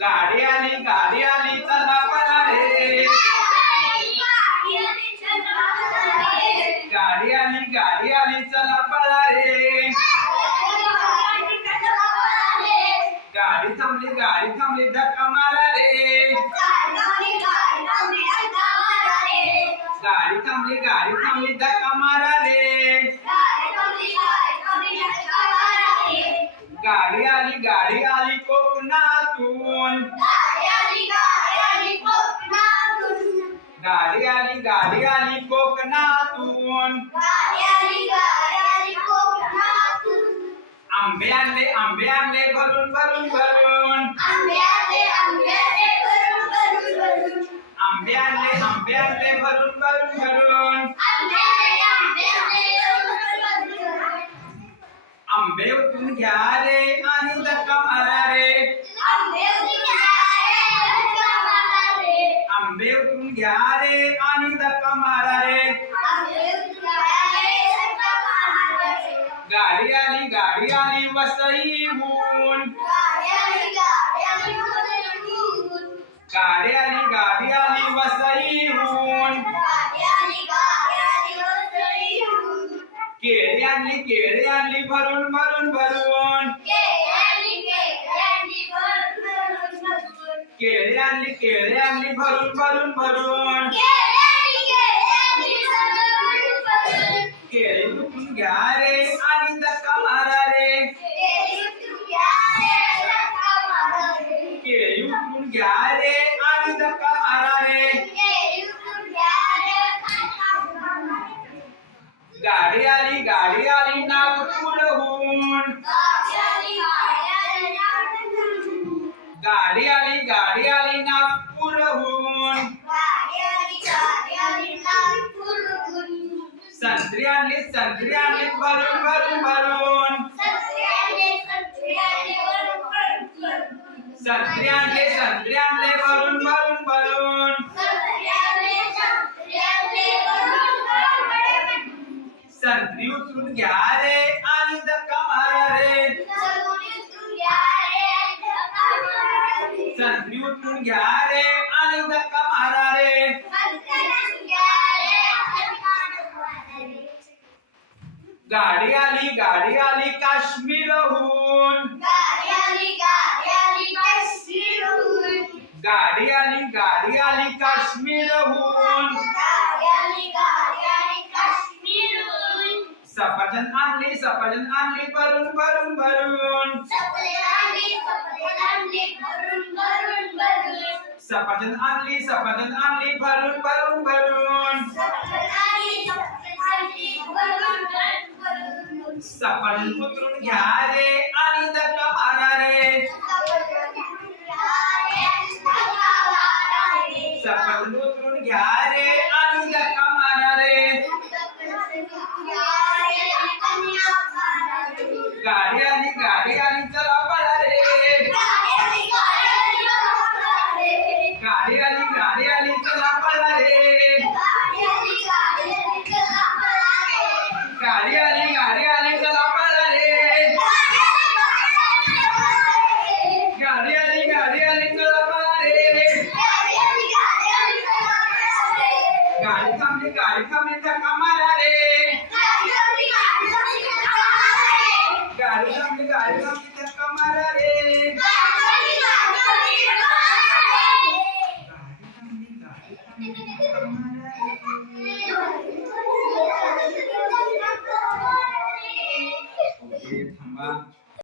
गाडी आली गाडी आली चला पळा रे. गाडी आली गाडी आली चला पळा रे. गाडी थांबली गाडी थांबली धक्का मारा रे. गाडी थांबली गाडी थांबली धक्का मारा रे. आणले आंबे आणले भरून. भरून भरून आंबे आणले आंबे आणले भरून भरून. भरून आंबे उठून घ्या रे आणि धक्का मारा रे. आंबे उठून घ्या रे आणि धक्का मारा रे. गाडी आली गाडी आली वसईहून गाडी आली गाडी आली वसईहून केळी आणली केळी आणली भरून भरून भरून। केळी आणली केळी आणली भरून भरून भरून। संत्री आणली संत्री आणली भरून भरून भरून संत्री आणले संत्री आणले भरून भरून भरून संत्री उचलून घ्या रे आणि धक्का मारा रे संत्री उचलून घ्या रे आणि धक्का मारा रे गाडी आली गाडी आली काश्मीरहून गाडी आली गाडी आली काश्मीरहून सफरचंद आणली सफरचंद आणली भरून भरून भरून सफरचंद आणली सफरचंद आणली भरून भरून भरून सफरचंद उतरून घ्या रे. आणि धक्का मारा रे सपन उतरून घ्या गाडी थांबली गाडी थांबली धक्का मारा रे गाडी थांबली गाडी थांबली धक्का मारा रे